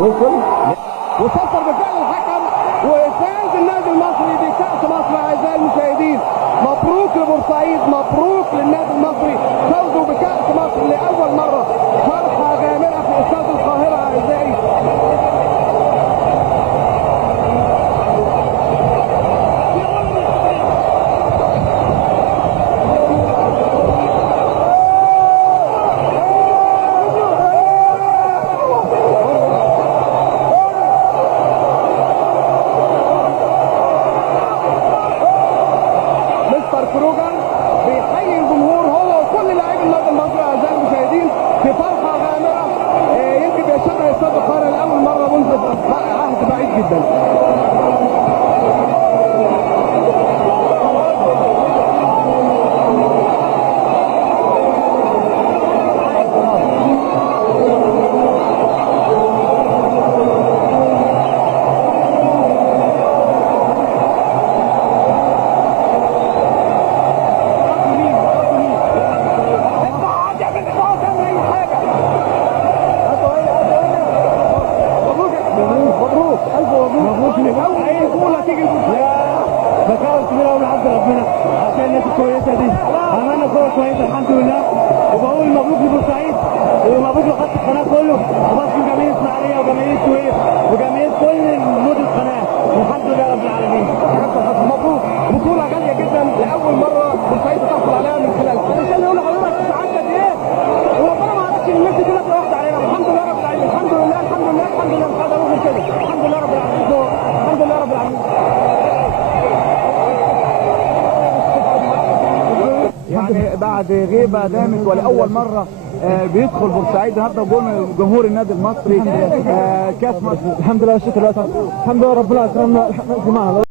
وصفر بفعل الحكم وفاز النادي المصري بكأس مصر. اعزائي المشاهدين، مبروك لبورسعيد، مبروك للنادي المصري، فوزوا بكأس مصر لأول مرة. فرحة غامرة في استاد القاهرة اعزائي. كروجر بيحيي الجمهور هو وكل لاعبي النادي المصري اعزائي المشاهدين في فرحه غامره. يمكن بيشرف استاد القاهره لاول مره منذ عهد بعيد جدا. عشان الناس الكويسه دي عملنا كوره كويسه الحمد لله. وبقول مبروك لبورسعيد ومبروك لخط القناه كله، وبشكر جماهير اسماعيليه وجماهير السويس وجماهير كل مدن القناه، والحمد لله رب العالمين. مبروك، بطوله غاليه جدا لاول مره بورسعيد تحصل عليها من خلالها. علشان اقول لحضرتك سعادتك ايه، وربنا ما عرفش ان الناس دي كلها تبقى واحده علينا. الحمد لله رب العالمين، الحمد لله الحمد لله الحمد لله، مش هقدر اقول كده. الحمد لله رب العالمين، الحمد لله رب العالمين. يعني بعد غيبه دامت ولاول مره بيدخل بورسعيد النهارده جمهور النادي المصري كاس مصر. الحمد لله والشكر لله، الحمد لله ربنا اكرمنا جماعه.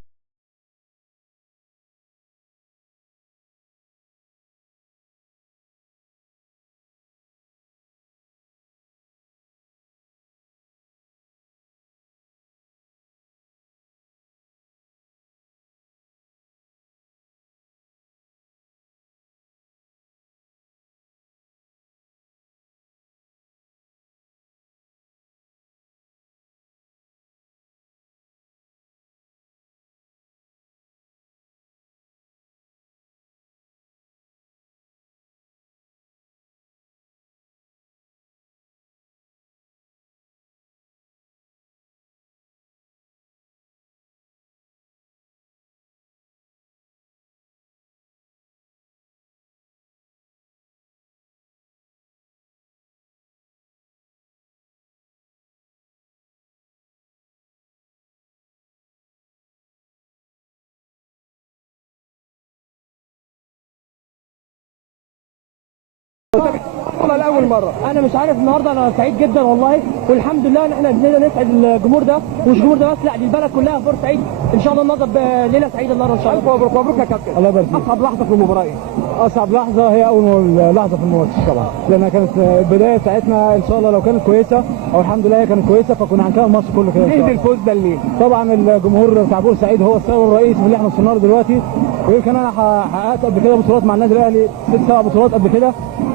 لاول مره انا مش عارف النهارده، انا سعيد جدا والله، والحمد لله ان احنا قدرنا نسعد الجمهور ده، ومش الجمهور ده بس، لا دي البلد كلها في بورسعيد. ان شاء الله النهارده بليله سعيده النهارده ان شاء الله. مبروك مبروك يا كابتن. الله يبارك فيك. اصعب لحظه في المباراه ايه؟ اصعب لحظه هي اول لحظه في الماتش طبعا، لانها كانت البدايه بتاعتنا ان شاء الله لو كانت كويسه، او الحمد لله هي كانت كويسه، فكنا هنكمل الماتش كله كده. ايه الفوز ده لمين؟ طبعا الجمهور بتاع بورسعيد هو السبب الرئيسي في اللي احنا وصلنا له دلوقتي. ويمكن انا حققت قبل كده بطولات مع النادي الاهلي 6-7 بطولات قبل كده،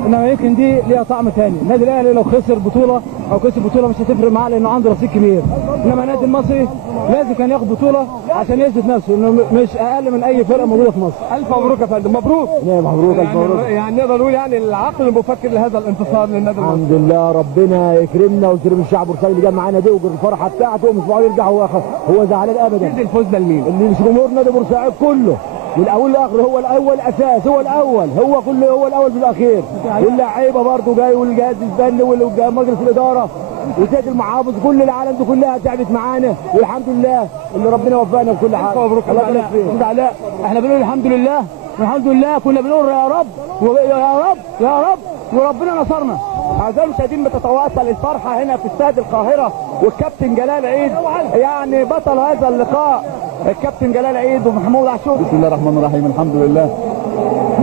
انما يمكن دي ليها طعم ثاني. النادي الاهلي لو خسر بطوله او كسب بطوله مش هتفرق معاه لانه عنده رصيد كبير، انما النادي المصري لازم كان ياخد بطوله عشان يثبت نفسه انه مش اقل من اي فرقه موجوده في مصر. الف مبروك يا فندم. مبروك. مبروك الف مبروك. يعني نقدر نقول يعني العقل المفكر لهذا الانتصار للنادي المصري. الحمد لله، ربنا يكرمنا ويكرم الشعب البورسعيدي اللي جه معانا دي، والفرحه بتاعته ومش معقول يرجع هو زعلان ابدا. ايه الفوز ده لمين؟ اللي جمهور نادي بورسعيد كله من الاول لاخر، هو الاول اساس، هو الاول، هو كله، هو الاول بالاخير. واللعيبه برضه جاي، والجهاز الفني ومجلس الاداره وسيد المحافظ، كل العالم دي كلها تعبت معانا، والحمد لله اللي ربنا وفقنا بكل حاجه. مبروك. الله يبارك فيك. علاء، احنا بنقول الحمد لله، والحمد لله كنا بنقول يا رب يا رب يا رب، وربنا نصرنا. اعزائي المشاهدين، بتتواصل الفرحه هنا في استاد القاهره، والكابتن جلال عيد يعني بطل هذا اللقاء، الكابتن جلال عيد ومحمود عاشور. بسم الله الرحمن الرحيم، الحمد لله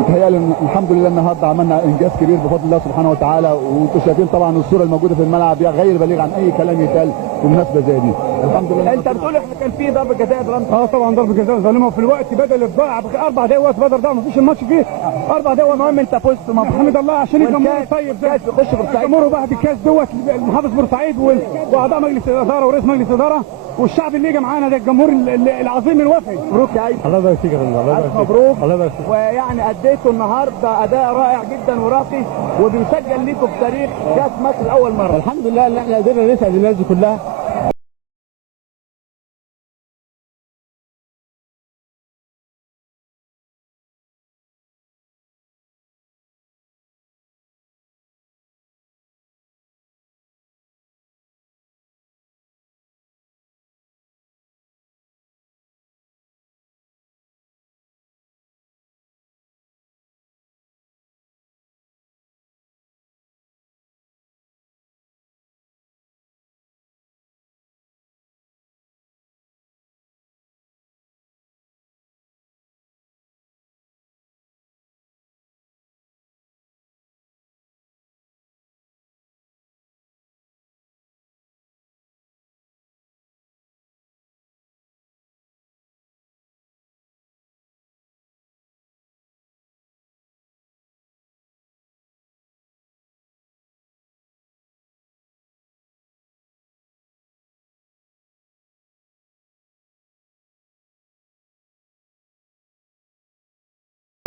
متهيألي الحمد لله النهارده عملنا انجاز كبير بفضل الله سبحانه وتعالى، وانتم شايفين طبعا الصوره الموجوده في الملعب غير بليغ عن اي كلام يتقال في مناسبه زي دي. الحمد لله. انت بتقول احنا كان في ضربه جزاء ظلمت؟ طبعا ضربه جزاء ظالمه في الوقت بدل الضاع 4 دقايق وقت بدل ضاع، مفيش الماتش فيه 4 دقايق. المهم انت فزت مبروك. الحمد لله عشان الجمهور طيب كاس بيخش بورسعيد. الجمهور بعد الكاس دوت محافظ بورسعيد واعضاء مجلس الاداره ورئيس مجلس الاداره والشعب اللي اجى معانا ده الجمهور العظيم الوفي. مبروك يا عيسى. الله يبارك فيك يا فندم. الله يبارك فيك. مبروك. الله يبارك فيك. ويعني اديتوا النهارده اداء رائع جدا وراقي وبيسجل ليكم في تاريخ كاس مصر لاول مره. الحمد لله ان احنا قدرنا نسعد الناس دي كلها.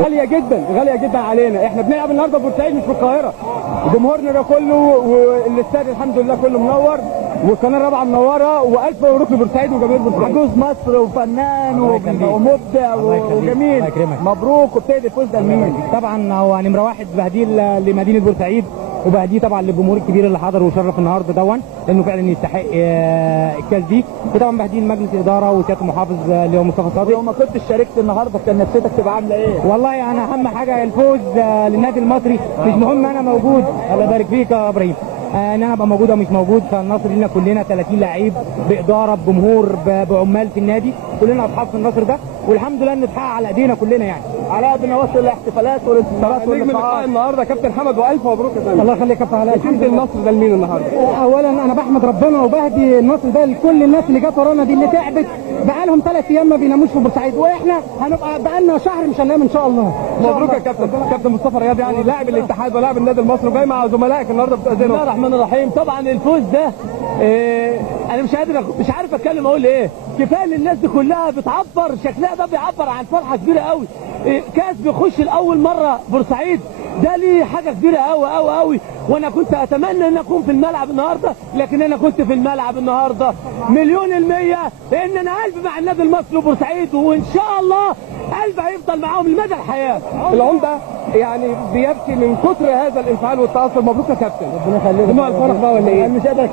غالية جدا علينا، احنا بنلعب النهارده في بورسعيد مش في القاهرة. جمهورنا ده كله والاستاد الحمد لله كله منور والقناة الرابعة منورة، والف مبروك لبورسعيد وجماهير بورسعيد. عجوز مصر وفنان ومبدع وجميل. مبروك. وابتدي الفوز ده لمين؟ طبعا هو نمرة 1 بهديه لمدينة بورسعيد، وبهديه طبعا للجمهور الكبير اللي حضر وشرف النهارده لانه فعلا يستحق الكاس دي، وطبعا بهديه لمجلس الاداره وسياده المحافظ اللي هو مصطفى صادق. لو ما كنتش شاركت النهارده كان نفسيتك تبقى عامله ايه؟ والله انا اهم حاجه الفوز للنادي المصري، مش مهم انا موجود. الله يبارك فيك يا ابراهيم. ان انا ابقى موجود او مش موجود، فالنصر لنا كلنا 30 لعيب باداره بجمهور بعمال في النادي، كلنا اصحاب في النصر ده، والحمد لله ان اتحقق على ايدينا كلنا يعني. على قد ما وصل الاحتفالات والانتصارات واللقاءات النهارده كابتن حمد، والف مبروك يا فندم. الله يخليك يا كابتن علاء. بتدي النصر ده لمين النهارده؟ اولا انا بحمد ربنا وبهدي النصر ده لكل الناس اللي جت ورانا دي، اللي تعبت بقالهم 3 ايام ما بيناموش في بورسعيد، واحنا هنبقى بقالنا شهر مش هننام ان شاء الله. مبروك يا كابتن مصطفى رياض، يعني لاعب الاتحاد ولاعب النادي المصري وجاي مع زملائك النهارده بتأذنهم. بسم الله الرحمن الرحيم. طبعا الفوز ده انا مش عارف اتكلم اقول ايه. كفايه ان الناس دي كلها بتعبر، شكلها ده بيعبر عن فرحه كبيره قوي. كاس بيخش لاول مره بورسعيد، ده ليه حاجه كبيره قوي قوي قوي. وانا كنت اتمنى ان اكون في الملعب النهارده، لكن انا كنت في الملعب النهارده 100% لان انا قلبي مع النادي المصري وبورسعيد، وان شاء الله قلبي هيفضل معاهم لمدى الحياه. العمده يعني بيبكي من كتر هذا الانفعال والتاثر. مبروك يا كابتن. ربنا يخليك. نوع الفرح بقى ولا ايه؟ انا مش قادر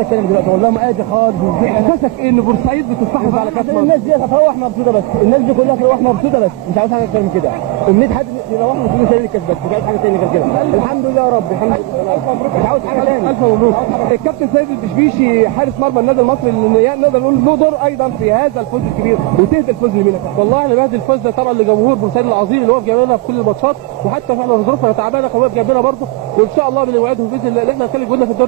اتكلم دلوقتي والله، ما قادر خالص. احساسك ايه ان بورسعيد بتستحوذ على كاس مصر؟ الناس دي هتروح مبسوطه بس، الناس دي كلها هتروح مبسوطه بس، مش عاوز حاجه اكتر من كده. امنيه حد يروح مبسوط شايل الكاس بس، مش عايز حاجه ثانيه غير كده. الحمد لله يا رب، الحمد لله. الف مبروك. مش عاوز حاجه ثانيه. الف مبروك. الكابتن سيد البشبيشي حارس مرمى النادي المصري اللي نقدر نقول له دور ايضا في هذا الفوز الكبير، وتهدي الفوز لمين؟ والله انا بهدي الفوز ده طبعا لجمهور بورسعيد العظيم اللي واقف جنبنا في كل الماتشات، وحتى احنا ظروفنا تعبانه كان واقف جنبنا برضه، وان شاء الله بنوعدهم باذن الله ان احنا نخلي جهودنا في الدوري